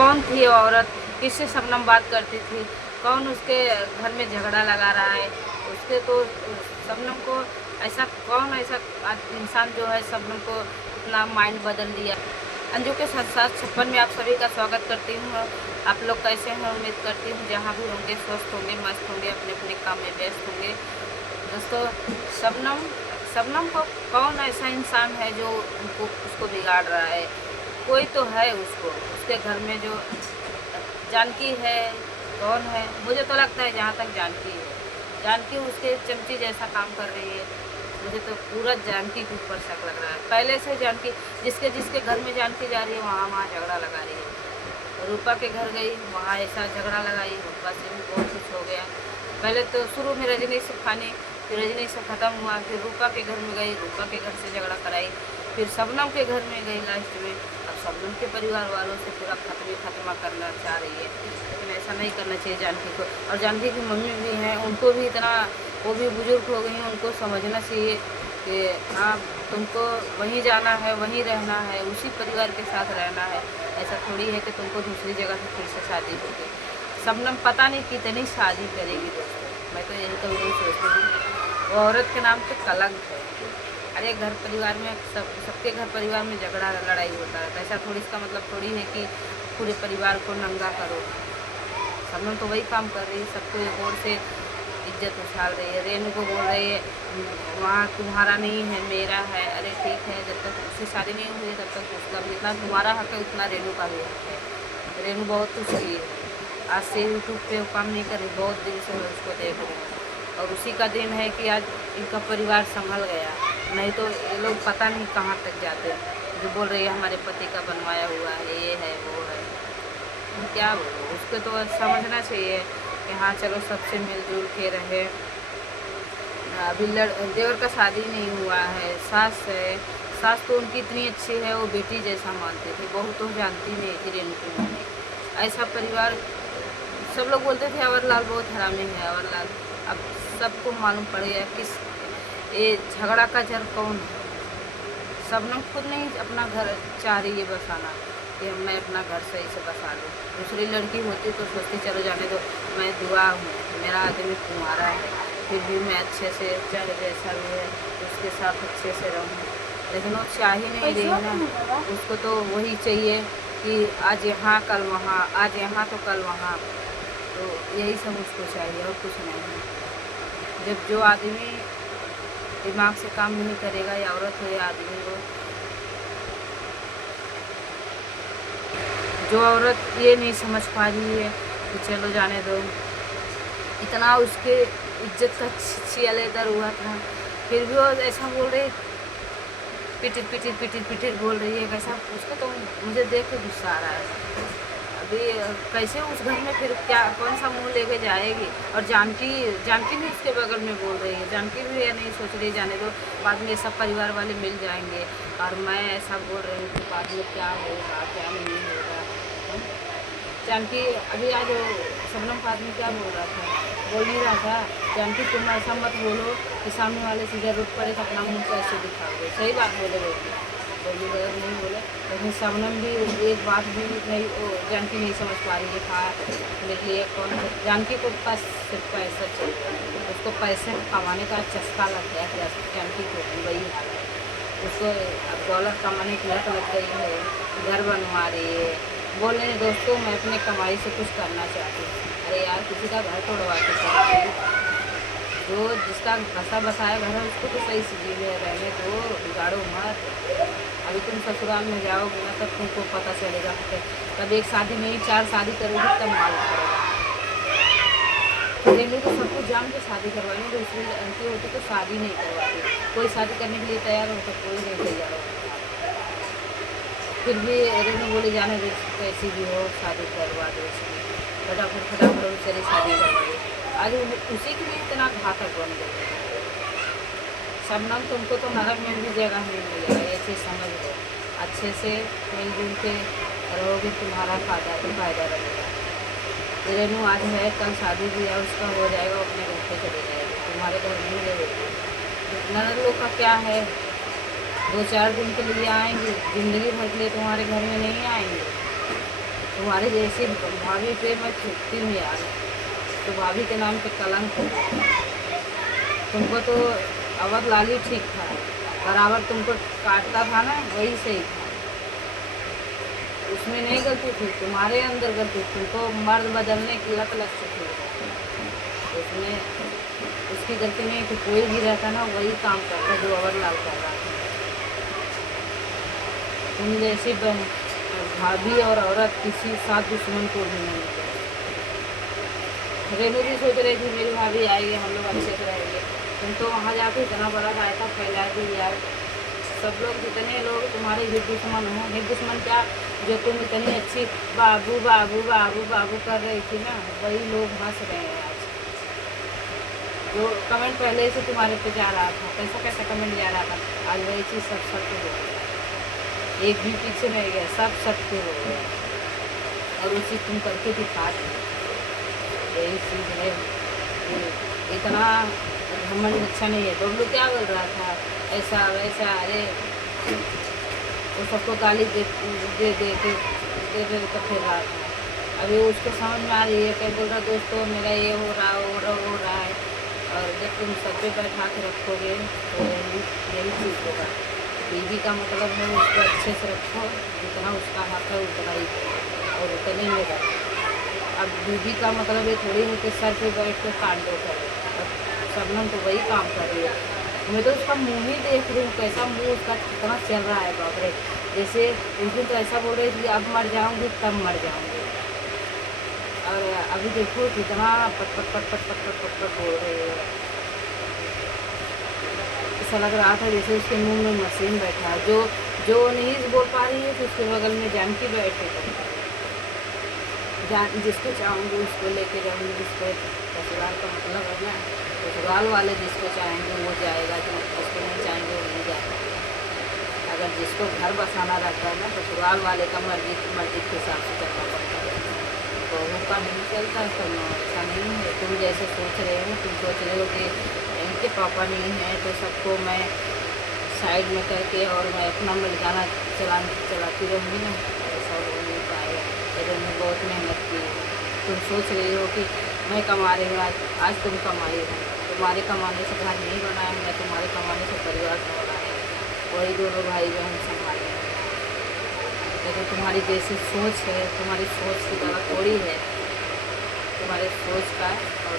कौन थी वो औरत, किससे शबनम बात करती थी, कौन उसके घर में झगड़ा लगा रहा है। उसके तो शबनम को ऐसा कौन ऐसा इंसान जो है शबनम को इतना माइंड बदल दिया। अंजू के साथ साथ 56 में आप सभी का स्वागत करती हूँ। आप लोग कैसे हैं, उम्मीद करती हूँ जहाँ भी होंगे स्वस्थ होंगे, मस्त होंगे, अपने अपने काम में व्यस्त होंगे। दोस्तों, शबनम को कौन ऐसा इंसान है जो उसको बिगाड़ रहा है। कोई तो है उसके घर में जो जानकी है। कौन है? मुझे तो लगता है जहाँ तक जानकी उसके चमची जैसा काम कर रही है। मुझे तो पूरा जानकी के ऊपर शक लग रहा है। पहले से जानकी जिसके घर में जानकी जा रही है वहाँ झगड़ा लगा रही है। रूपा के घर गई, वहाँ ऐसा झगड़ा लगाई, रूपा से भी बहुत कुछ हो गया। पहले तो शुरू में रजनी से खाने, फिर रजनी से ख़त्म हुआ, फिर रूपा के घर में गई, रूपा के घर से झगड़ा कराई, फिर शबनम के घर में गई लास्ट में। अब शबनम के परिवार वालों से पूरा खत्मा करना चाह रही है, लेकिन ऐसा नहीं करना चाहिए जानकी को। और जानकी की मम्मी भी हैं, उनको भी इतना, वो भी बुजुर्ग हो गई हैं, उनको समझना चाहिए कि हाँ तुमको वहीं जाना है, वहीं रहना है, उसी परिवार के साथ रहना है। ऐसा थोड़ी है कि तुमको दूसरी जगह से फिर से शादी होगी। शबनम पता नहीं कितनी शादी करेगी दोस्तों। मैं तो यही कभी नहीं सोचती हूँ, वो औरत के नाम पे कलंक है। अरे घर परिवार में सबके घर परिवार में झगड़ा लड़ाई होता है, ऐसा थोड़ी, इसका मतलब थोड़ी है कि पूरे परिवार को नंगा करो। शबनम तो वही काम कर रही है, सबको एक और से इज्जत उछाल रही है। रेनू को बोल रही है वहाँ तुम्हारा नहीं है मेरा है। अरे ठीक है, जब तक उसकी शादी नहीं हुई तब तक उसका भी जितना तुम्हारा हक है उतना रेनू का भी हक है। रेनू बहुत कुछ की है, आज से यूट्यूब पे वो काम नहीं कर रही, बहुत दिन से मैं उसको देख रही हूँ। और उसी का दिन है कि आज इनका परिवार संभल गया, नहीं तो ये लोग पता नहीं कहाँ तक जाते। जो बोल रही है हमारे पति का बनवाया हुआ है, ये है वो है, क्या बोलो। उसको तो समझना चाहिए कि हाँ चलो सबसे मिलजुल के रहे। अभी देवर का शादी नहीं हुआ है, सास है, सास तो उनकी इतनी अच्छी है, वो बेटी जैसा मानते थे। बहू तो जानती नहीं थी रेनू की मम्मी। ऐसा परिवार, सब लोग बोलते थे अवरलाल बहुत हरामी है अवरलाल। अब सबको मालूम पड़ गया किस ये झगड़ा का जड़ कौन है। शबनम खुद नहीं अपना घर चाह रही है बसाना कि मैं अपना घर सही से बसा लूँ। दूसरी लड़की होती तो सोचती चलो जाने दो, मैं दुआ हूँ, मेरा आदमी तुम्हारा है, फिर भी मैं अच्छे से चाहे जैसा भी है उसके साथ अच्छे से रहूँ। लेकिन वो चाह ही नहीं रही ना, उसको तो वही चाहिए कि आज यहाँ कल वहाँ, आज यहाँ तो कल वहाँ। तो यही सब उसको चाहिए और कुछ नहीं है। जब जो आदमी दिमाग से काम नहीं करेगा, या औरत हो या आदमी हो, जो औरत ये नहीं समझ पा रही है कि चलो जाने दो, इतना उसके इज्जत का छियालेदर हुआ था, फिर भी वो ऐसा बोल रही, पिटिर बोल रही है। कैसा उसको तो मुझे देख के गुस्सा आ रहा है। अभी कैसे उस घर में फिर क्या कौन सा मुंह लेके जाएगी। और जानकी भी उसके बगल में बोल रही है। जानकी भी ये नहीं सोच रही जाने दो, बाद में सब परिवार वाले मिल जाएंगे, और मैं ऐसा बोल रही हूँ कि बाद में क्या होगा क्या नहीं होगा। जानकी अभी आज शबनम का आदमी क्या बोल रहा था, बोल नहीं रहा था जानकी तुम ऐसा मत बोलो कि सामने वाले से जरूरत पड़े तो अपना मुँह कैसे दिखाओगे। सही बात बोले बोली गलत नहीं बोले, लेकिन शबनम भी एक बात भी नहीं, जानकी नहीं समझ पा रही है। था मेरे लिए कौन, जानकी को पास सिर्फ पैसा चाहिए, उसको पैसे कमाने का चस्का लग गया जानकी को। वही उसको दौलत कमाने की लत लग गई है, घर बनवा रही है। बोल रहे दोस्तों मैं अपने कमाई से कुछ करना चाहती हूँ। अरे यार किसी का घर तोड़वा के चाहिए, जो जिसका बसा बसाया घर है उसको तो सही से जीवे रहने दो, बिगाड़ो मत। अभी तुम ससुराल में जाओगे ना तब तुमको पता चलेगा, तब एक शादी नहीं 4 शादी करोगी तब मालूम पड़ेगा। तो रेनू तो सब कुछ जान के शादी करवाएंगे, दूसरी लड़की होती तो शादी नहीं करवाती। कोई शादी करने के लिए तैयार होता, कोई नहीं तैयार होता। फिर भी रेनू बोले जाने दो, कैसी भी हो शादी करवा दो इसकी, फटाफट चली शादी करवा दो। आज उसी के लिए इतना घातक बन गई। शबनम तुमको तो नरक में भी जगह नहीं मिलेगा, ये चीज़ समझ लो। अच्छे से मिलजुल के रहोगे, तुम्हारा फ़ायदा रहेगा। रेनू आज है, कल शादी भी है उसका हो जाएगा, अपने घर पे चले जाएगी, तुम्हारे घर नहीं रहेगी। ननद लोग का क्या है, 2-4 दिन के लिए आएंगे, ज़िंदगी भर के लिए तुम्हारे घर में नहीं आएंगे। तुम्हारे जैसी भाभी पे मैं थूकती हूँ यार। तो भाभी के नाम पे कलंक हो। तुमको तो अवर लाली ठीक था, बराबर तुमको काटता था ना, वही सही था। उसमें नहीं गलती थी, तुम्हारे अंदर गलती। तुमको मर्द बदलने की लत लग चुकी है। उसमें उसकी गलती नहीं थी। कोई भी रहता ना वही काम करता जो अवर लाल कर रहा था। तुम जैसी भाभी और औरत किसी साथ दुश्मन को भी नहीं करती। रेनू भी सोच रही थी मेरी भाभी आएगी, हम लोग अच्छे से रहेंगे। तुम तो वहाँ जाके इतना बड़ा रायता फैला दी यार। सब लोग जितने लोग तुम्हारे हित दुश्मन हो, हित दुश्मन क्या, जो तुम इतनी अच्छी बाबू बाबू बाबू बाबू कर रही थी ना, वही लोग हंस रहे हैं आज। जो कमेंट पहले से तुम्हारे पे जा रहा था, कैसा कैसा कमेंट जा रहा था, आज वही चीज़ सब सत्य हो गया। एक भी पीछे नहीं गया, सब सत्य हो गया। और वो चीज़ तुम करके दिखा दी। यही चीज़ है। इतना घमंड अच्छा नहीं है। बबलू क्या बोल रहा था, ऐसा वैसा, अरे वो सबको गाली दे दे दे दे दे दे कर फिर रहा था। अभी उसको समझ में आ रही है, क्या बोल रहा दोस्तों मेरा ये हो रहा हो रहा है। और जब तुम सब पे बैठा के रखोगे तो यही चीज़ होगा। बीवी का मतलब है उसको अच्छे से रखो, जितना उसका हक है उतना ही, और उतने में रखो। अब बीवी का मतलब ये थोड़ी है कि सर पे बैठ के कांडो करे। शबनम तो वही काम कर रही है। मैं तो उसका मुंह ही देख रही हूँ, कैसा मुंह उसका कितना चल रहा है, बाप रे। जैसे उस दिन तो ऐसा बोल रही थी अब मर जाऊंगी तब मर जाऊंगी, और अभी देखो कितना पट पट पट पट पट पट पट पट बोल रही है। ऐसा लग रहा था जैसे उसके मुंह में मशीन बैठा है। जो जो नहीं बोल पा रही है तो उसके बगल में जानकी बैठे जिसको चाहूँगी उसको लेके जाऊँगी। जिसको ससुराल का मतलब है ना, ससुराल वाले जिसको चाहेंगे वो जाएगा, जिसको नहीं चाहेंगे वो नहीं जाएगा। अगर जिसको घर बसाना रहता है ना, ससुराल वाले का मर्जी के हिसाब से चलना पड़ता है। बहू का नहीं चलता तो ऐसा नहीं है। तुम जैसे सोच रहे हो, तुम सोच रहे हो कि इनके पापा नहीं हैं तो सबको मैं साइड में करके और मैं अपना मलिकाना चलाती रहूँगी ना, ऐसा हो नहीं पाएगा। मैंने बहुत मेहनत की। तुम सोच रही हो कि मैं कमा रही हूँ, आज तुम कमाई हो। तुम्हारे कमाने से घर नहीं बना है, मैं तुम्हारे कमाने से परिवार नहीं बना है। वही दोनों भाई बहन संभाले। लेकिन तुम्हारी जैसी सोच है, तुम्हारी सोच की तरह थोड़ी है। तुम्हारे सोच का और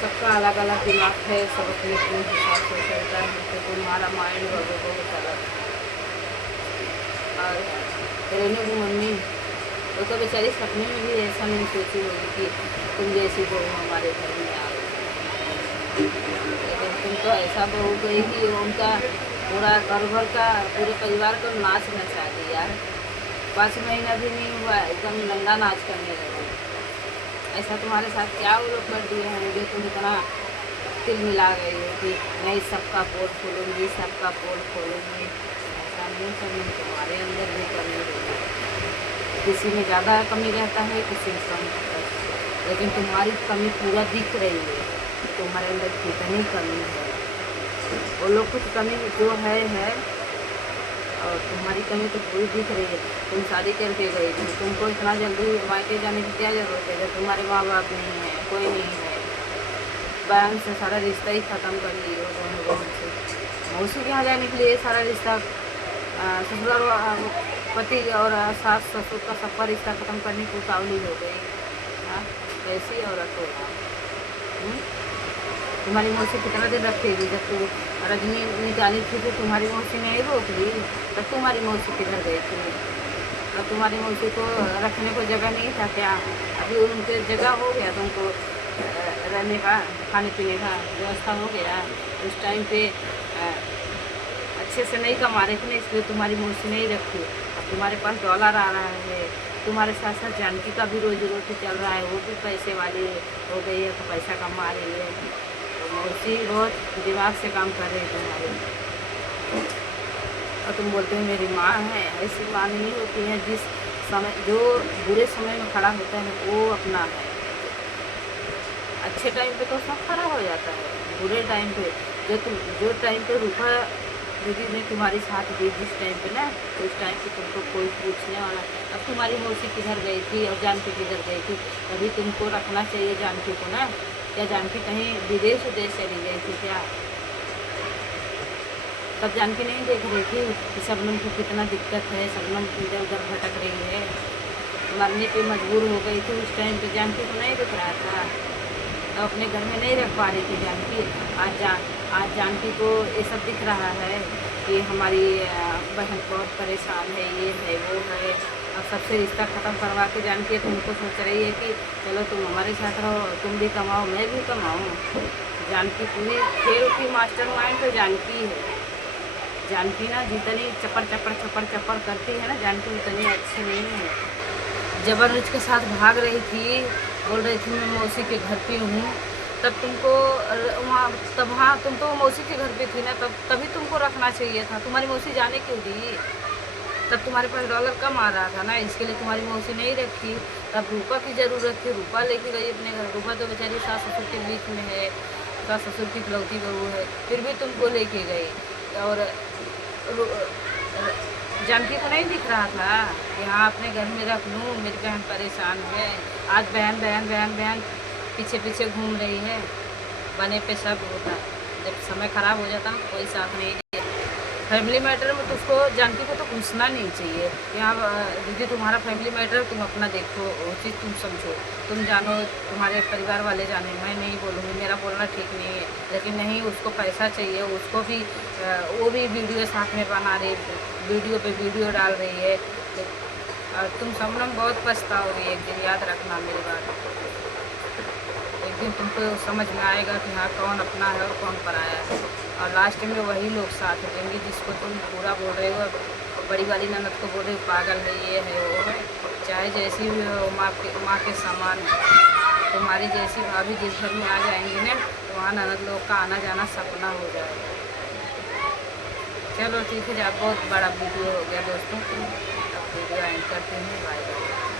सबका अलग अलग दिमाग है, सब अपने अपने हिसाब से चलता है। तो तुम्हारा माइंड बहुत अलग है। और रेनू की मम्मी वो तो बेचारी सपने में भी ऐसा नहीं सोची होगी कि तुम जैसी बहू हमारे घर में आ गई। लेकिन तुम तो ऐसा बहू गई कि उनका पूरा घर भर का पूरे परिवार को नाच नचा दी यार। 5 महीना भी नहीं हुआ एकदम नंगा नाच करने लगे। ऐसा तुम्हारे साथ क्या वो लोग कर दिए हैं जो तुम इतना तिल मिला गई हो कि मैं सबका पोल खोलूँगी, सबका पोल खोलूँगी। ऐसा नहीं, कमी तुम्हारे अंदर भी कमी होगी। किसी में ज़्यादा कमी रहता है, किसी में कम रहता है, लेकिन तुम्हारी कमी पूरा दिख रही है। तुम्हारे अंदर कितनी कमी है, वो लोग कुछ कमी जो है, और तुम्हारी कमी तो पूरी दिख रही है। तुम शादी करके गई थी, तुमको इतना जल्दी मायके जाने की क्या ज़रूरत है जब तुम्हारे माँ बाप नहीं है, कोई नहीं है। बहन से सारा रिश्ता ही ख़त्म कर लिए हो दोनों बहन से। मौसी के यहाँ जाने के लिए सारा रिश्ता, ससुराल पति और सास ससुर का सबका रिश्ता ख़त्म करने की उतावली हो गई। हाँ, कैसी औरत हो। तुम्हारी मौसी कितना दिन रखेगी? जब तू रजनी निकाली थी तो तुम्हारी मौसी ने रोक ली, तब तुम्हारी मौसी किधर गई थी? और तुम्हारी मौसी को रखने को जगह नहीं था क्या? अभी उनके जगह हो गया, तुमको रहने का खाने पीने का व्यवस्था हो गया। उस टाइम पे अच्छे से नहीं कमा रहे थे ना, इसलिए तुम्हारी मौसी नहीं रखी। अब तुम्हारे पास डॉलर आ रहा है, तुम्हारे साथ साथ जानकी का भी रोजी रोटी चल रहा है, वो भी पैसे वाली हो गई है तो पैसा कमा रही है। तो मौसी बहुत दिमाग से काम कर रही है तुम्हारी। और तुम बोलते हो मेरी माँ है, ऐसी माँ नहीं होती है। जिस समय जो बुरे समय में खड़ा होता है वो अपना है। अच्छे टाइम पे तो सब खड़ा हो जाता है, बुरे टाइम पे जो टाइम पे रूखा दीदी ने तुम्हारी साथ दी जिस टाइम पे ना, तो उस टाइम पे तुमको कोई पूछने वाला। अब तुम्हारी मौसी किधर गई थी और जानकी किधर गई थी, तभी तुमको रखना चाहिए जानकी को ना। क्या जानकी कहीं विदेश उदेश चली गई थी क्या? तब जानकी नहीं देख रही थी कि शबनम को कितना दिक्कत है, शबनम इधर उधर भटक रही है, मरने पे मजबूर हो गई थी। उस टाइम पे जानकी को नहीं दिख रहा था, तो अपने घर में नहीं रख पा रही थी जानकी। आज जानकी को ये सब दिख रहा है कि हमारी बहन बहुत परेशान है, ये है वो है। अब सबसे रिश्ता ख़त्म करवा के जानकी तुमको सोच रही है कि चलो तुम हमारे साथ रहो, तुम भी कमाओ मैं भी कमाऊँ। जानकी पूरी खेल की मास्टरमाइंड तो जानकी है। जानकी ना जितनी चप्पड़ चप्पड़ चप्पड़ चप्पड़ करती है ना, जानकी उतनी अच्छी नहीं है। जबरदस्त के साथ भाग रही थी, बोल रही थी मैं मौसी के घर पे हूँ। तब तुमको वहाँ, तब हाँ तुम तो मौसी के घर पे थी ना, तभी तुमको रखना चाहिए था। तुम्हारी मौसी जाने क्यों दी? तब तुम्हारे पास डॉलर कम आ रहा था ना, इसके लिए तुम्हारी मौसी नहीं रखी। तब रूपा की ज़रूरत थी, रूपा लेके गई अपने घर। रूपा तो बेचारी सास ससुर के बीच में है, सास ससुर की इकलौती बहू है, फिर भी तुमको लेके गई। और जानकी को नहीं दिख रहा था कि हाँ अपने घर में रख लूँ, मेरी बहन परेशान है। आज बहन बहन बहन बहन पीछे पीछे घूम रही है। बने पे सब होता, जब समय ख़राब हो जाता ना कोई साथ नहीं देता। फैमिली मैटर में तो उसको, जानकी को तो घुसना नहीं चाहिए। यहाँ दीदी तुम्हारा फैमिली मैटर तुम अपना देखो, वो चीज़ तुम समझो, तुम जानो, तुम्हारे परिवार वाले जाने। मैं नहीं बोलूँगी, मेरा बोलना ठीक नहीं है, लेकिन नहीं उसको पैसा चाहिए, उसको भी वो भी वीडियो साथ में बना रही, वीडियो पे वीडियो डाल रही है। और तुम शबनम बहुत पछताओगी एक दिन, याद रखना मेरी बात। एक दिन तुमको समझ में आएगा कि हाँ कौन अपना है और कौन पराया है। और लास्ट में वही लोग साथ देंगे जिसको तुम पूरा बोल रहे हो। बड़ी वाली ननद को बोल रहे हो पागल है, ये है वो है, चाहे जैसी भी हो माँ के समान है। तुम्हारी जैसी भाभी जिस घर में आ जाएंगी ना, तो वहाँ ननद लोग का आना जाना सपना हो जाएगा। चलो ठीक है, जब बहुत बड़ा वीडियो हो गया दोस्तों, अब वीडियो एंड करते हैं। Bye bye.